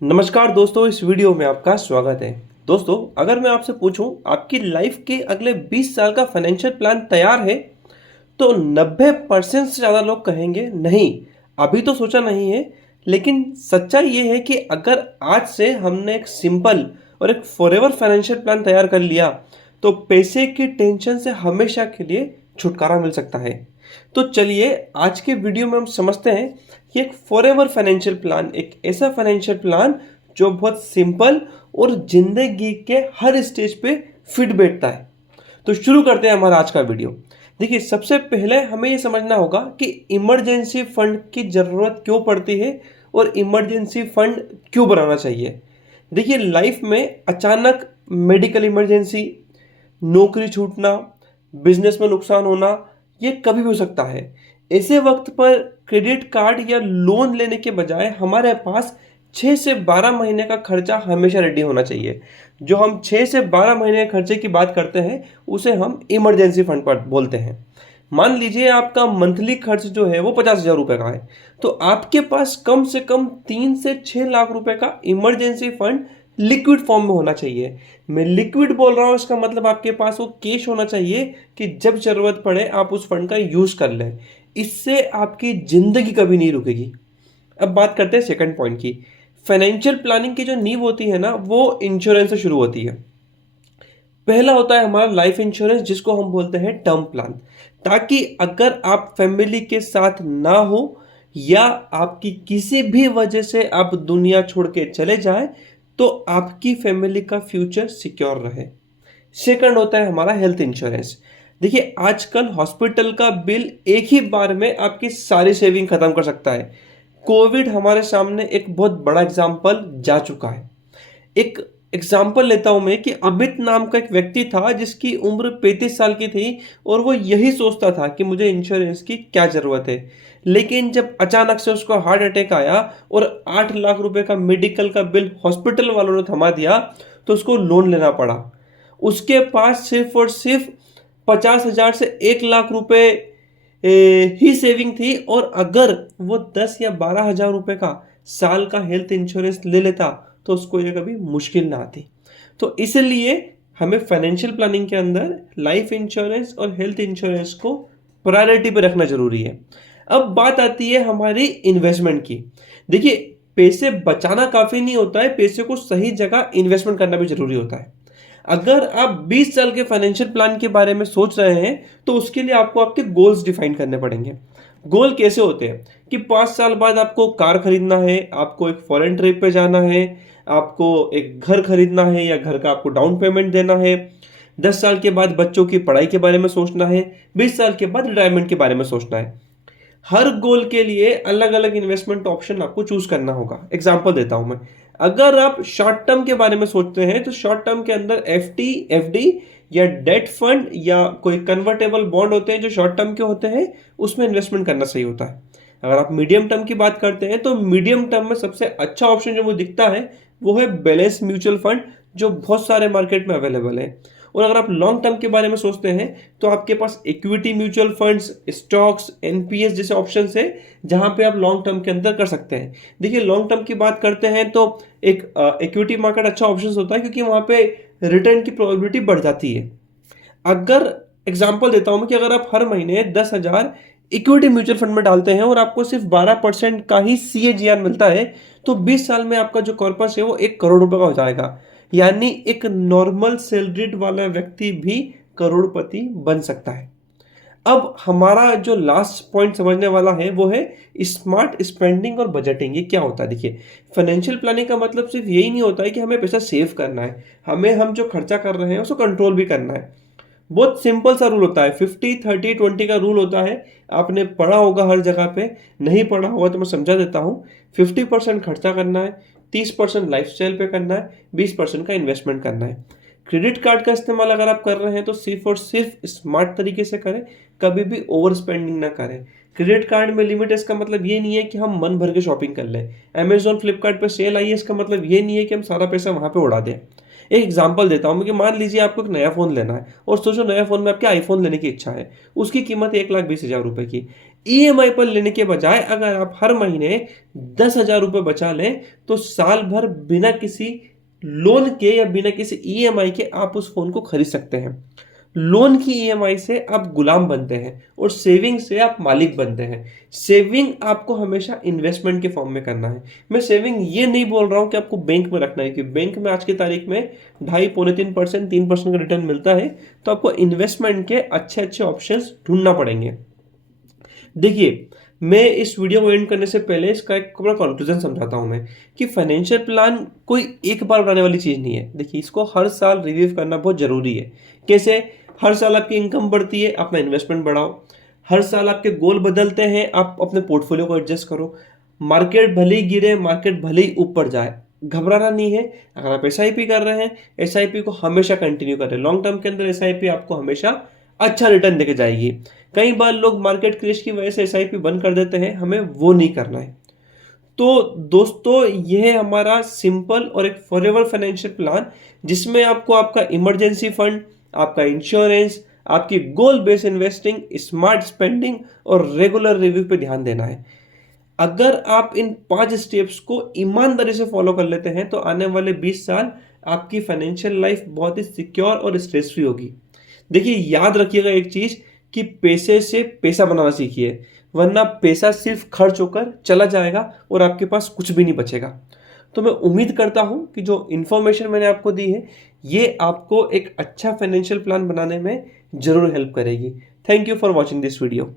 नमस्कार दोस्तों, इस वीडियो में आपका स्वागत है। दोस्तों, अगर मैं आपसे पूछूं आपकी लाइफ के अगले 20 साल का फाइनेंशियल प्लान तैयार है, तो 90% से ज़्यादा लोग कहेंगे नहीं, अभी तो सोचा नहीं है। लेकिन सच्चाई ये है कि अगर आज से हमने एक सिंपल और एक फॉरएवर फाइनेंशियल प्लान तैयार कर लिया, तो पैसे की टेंशन से हमेशा के लिए छुटकारा मिल सकता है। तो चलिए आज के वीडियो में हम समझते हैं कि एक फॉरएवर फाइनेंशियल प्लान, एक ऐसा फाइनेंशियल प्लान जो बहुत सिंपल और जिंदगी के हर स्टेज पे फिट बैठता है। तो शुरू करते हैं हमारा आज का वीडियो। देखिए, सबसे पहले हमें ये समझना होगा कि इमरजेंसी फंड की ज़रूरत क्यों पड़ती है और इमरजेंसी फंड क्यों बनाना चाहिए। देखिए, लाइफ में अचानक मेडिकल इमरजेंसी, नौकरी छूटना, बिजनेस में नुकसान होना, ये कभी भी हो सकता है। ऐसे वक्त पर क्रेडिट कार्ड या लोन लेने के बजाय हमारे पास 6 से 12 महीने का खर्चा हमेशा रेडी होना चाहिए। जो हम 6 से 12 महीने के खर्चे की बात करते हैं, उसे हम इमरजेंसी फंड पर बोलते हैं। मान लीजिए आपका मंथली खर्च जो है वो 50,000 रुपये का है, तो आपके पास कम से कम 3 से 6 लाख रुपए का इमरजेंसी फंड लिक्विड फॉर्म में होना चाहिए। मैं लिक्विड बोल रहा हूँ, इसका मतलब आपके पास वो कैश होना चाहिए कि जब जरूरत पड़े आप उस फंड का यूज कर लें। इससे आपकी जिंदगी कभी नहीं रुकेगी। अब बात करते हैं सेकंड पॉइंट की। फाइनेंशियल प्लानिंग की जो नींव होती है ना, वो इंश्योरेंस से शुरू होती है। पहला होता है हमारा लाइफ इंश्योरेंस, जिसको हम बोलते हैं टर्म प्लान, ताकि अगर आप फैमिली के साथ ना हो या आपकी किसी भी वजह से आप दुनिया छोड़ के चले जाए, तो आपकी फैमिली का फ्यूचर सिक्योर रहे। सेकंड होता है हमारा हेल्थ इंश्योरेंस। देखिए, आजकल हॉस्पिटल का बिल एक ही बार में आपकी सारी सेविंग खत्म कर सकता है। कोविड हमारे सामने एक बहुत बड़ा एग्जाम्पल जा चुका है। एक एग्जाम्पल लेता हूं मैं कि अमित नाम का एक व्यक्ति था जिसकी उम्र 35 साल की थी, और वो यही सोचता था कि मुझे इंश्योरेंस की क्या ज़रूरत है। लेकिन जब अचानक से उसको हार्ट अटैक आया और 8 लाख रुपए का मेडिकल का बिल हॉस्पिटल वालों ने थमा दिया, तो उसको लोन लेना पड़ा। उसके पास सिर्फ और सिर्फ 50,000 से 1 लाख रुपए ही सेविंग थी, और अगर वो 10 या 12,000 रुपए का साल का हेल्थ इंश्योरेंस ले लेता, तो उसको ये कभी मुश्किल ना आती। तो इसलिए हमें फाइनेंशियल प्लानिंग के अंदर लाइफ इंश्योरेंस और हेल्थ इंश्योरेंस को प्रायोरिटी पे रखना जरूरी है। अब बात आती है हमारी इन्वेस्टमेंट की। देखिए, पैसे बचाना काफी नहीं होता है, पैसे को सही जगह इन्वेस्टमेंट करना भी जरूरी होता है। अगर आप 20 साल के फाइनेंशियल प्लान के बारे में सोच रहे हैं, तो उसके लिए आपको आपके गोल्स डिफाइन करने पड़ेंगे। गोल कैसे होते हैं कि 5 साल बाद आपको कार खरीदना है, आपको एक फॉरेन ट्रिप पे जाना है, आपको एक घर खरीदना है या घर का आपको डाउन पेमेंट देना है, 10 साल के बाद बच्चों की पढ़ाई के बारे में सोचना है, 20 साल के बाद रिटायरमेंट के बारे में सोचना है। हर गोल के लिए अलग अलग इन्वेस्टमेंट ऑप्शन आपको चूज करना होगा। एग्जांपल देता हूं मैं। अगर आप शॉर्ट टर्म के बारे में सोचते हैं, तो शॉर्ट टर्म के अंदर एफडी या डेट फंड या कोई कन्वर्टेबल बॉन्ड होते हैं जो शॉर्ट टर्म के होते हैं, उसमें इन्वेस्टमेंट करना सही होता है। अगर आप मीडियम टर्म की बात करते हैं, तो मीडियम टर्म में सबसे अच्छा ऑप्शन जो मुझे दिखता है वो है बैलेंस म्यूचुअल फंड, जो बहुत सारे मार्केट में अवेलेबल है। और अगर आप लॉन्ग टर्म के बारे में सोचते हैं, तो आपके पास equity mutual funds, stocks, NPS जैसे ऑप्शंस है, जहां पे आप लॉन्ग टर्म के अंदर कर सकते हैं। देखिए, लॉन्ग टर्म की बात करते हैं तो एक इक्विटी मार्केट अच्छा ऑप्शन होता है, क्योंकि वहां पे रिटर्न की प्रोबेबिलिटी बढ़ जाती है। अगर एग्जाम्पल देता हूं मैं कि अगर आप हर महीने 10,000 इक्विटी म्यूचुअल फंड में डालते हैं और आपको सिर्फ 12% का ही सीएजीआर मिलता है, तो 20 साल में आपका जो कॉर्पस है वो 1 करोड़ रुपए का हो जाएगा। यानी एक नॉर्मल सैलरीड वाला व्यक्ति भी करोड़पति बन सकता है। अब हमारा जो लास्ट पॉइंट समझने वाला है वो है स्मार्ट स्पेंडिंग और बजटिंग। ये क्या होता है? देखिए, फाइनेंशियल प्लानिंग का मतलब सिर्फ यही नहीं होता है कि हमें पैसा सेव करना है, हमें हम जो खर्चा कर रहे हैं उसको कंट्रोल भी करना है। बहुत सिंपल सा रूल होता है, 50-30-20 का रूल होता है। आपने पढ़ा होगा हर जगह पे, नहीं पढ़ा होगा तो मैं समझा देता हूँ। 50% खर्चा करना है, 30% लाइफस्टाइल पे करना है, 20% का इन्वेस्टमेंट करना है। क्रेडिट कार्ड का इस्तेमाल अगर आप कर रहे हैं तो सिर्फ और सिर्फ स्मार्ट तरीके से करें, कभी भी ओवर स्पेंडिंग ना करें। क्रेडिट कार्ड में लिमिट, इसका मतलब ये नहीं है कि हम मन भर के शॉपिंग कर लें। अमेजोन, फ्लिपकार्ट पे सेल आई है, इसका मतलब ये नहीं है कि हम सारा पैसा वहां पे उड़ा दें। एक एग्जांपल देता हूँ कि मान लीजिए आपको एक नया फ़ोन लेना है, और सोचो नया फ़ोन में आपके आईफोन लेने की इच्छा है। उसकी कीमत 1,20,000 रुपए की। ईएमआई पर लेने के बजाय अगर आप हर महीने 10,000 रुपये बचा लें तो साल भर बिना किसी लोन के या बिना किसी ईएमआई के आप उस फोन को खरीद सकते हैं। लोन की ईएमआई से आप गुलाम बनते हैं और सेविंग से आप मालिक बनते हैं। सेविंग आपको हमेशा इन्वेस्टमेंट के फॉर्म में करना है। मैं सेविंग ये नहीं बोल रहा हूं कि आपको बैंक में रखना है, कि बैंक में आज की तारीख में 2.5-3%, 3% का रिटर्न मिलता है, तो आपको इन्वेस्टमेंट के अच्छे अच्छे ऑप्शंस ढूंढना पड़ेंगे। देखिए, मैं इस वीडियो को एंड करने से पहले इसका एक पूरा कंक्लूजन समझाता हूं मैं, कि फाइनेंशियल प्लान कोई एक बार बनाने वाली चीज़ नहीं है। देखिए, इसको हर साल रिव्यू करना बहुत ज़रूरी है। कैसे? हर साल आपकी इनकम बढ़ती है, अपना इन्वेस्टमेंट बढ़ाओ। हर साल आपके गोल बदलते हैं, आप अपने पोर्टफोलियो को एडजस्ट करो। मार्केट भले ही गिरे, मार्केट भले ही ऊपर जाए, घबराना नहीं है। अगर आप एसआईपी कर रहे हैं, एसआईपी को हमेशा कंटिन्यू करें। लॉन्ग टर्म के अंदर एसआईपी आपको हमेशा अच्छा रिटर्न देके जाएगी। कई बार लोग मार्केट क्रैश की वजह से एसआईपी बंद कर देते हैं, हमें वो नहीं करना है। तो दोस्तों, यह है हमारा सिंपल और एक फॉरएवर फाइनेंशियल प्लान, जिसमें आपको आपका इमरजेंसी फंड, आपका इंश्योरेंस, आपकी गोल बेस्ड इन्वेस्टिंग, स्मार्ट स्पेंडिंग और रेगुलर रिव्यू पे ध्यान देना है। अगर आप इन 5 स्टेप्स को ईमानदारी से फॉलो कर लेते हैं तो आने वाले 20 साल आपकी फाइनेंशियल लाइफ बहुत ही सिक्योर और स्ट्रेस फ्री होगी। देखिए, याद रखिएगा एक चीज, कि पैसे से पैसा बनाना सीखिए, वरना पैसा सिर्फ खर्च होकर चला जाएगा और आपके पास कुछ भी नहीं बचेगा। तो मैं उम्मीद करता हूं कि जो इन्फॉर्मेशन मैंने आपको दी है, ये आपको एक अच्छा फाइनेंशियल प्लान बनाने में जरूर हेल्प करेगी। Thank you for watching this video.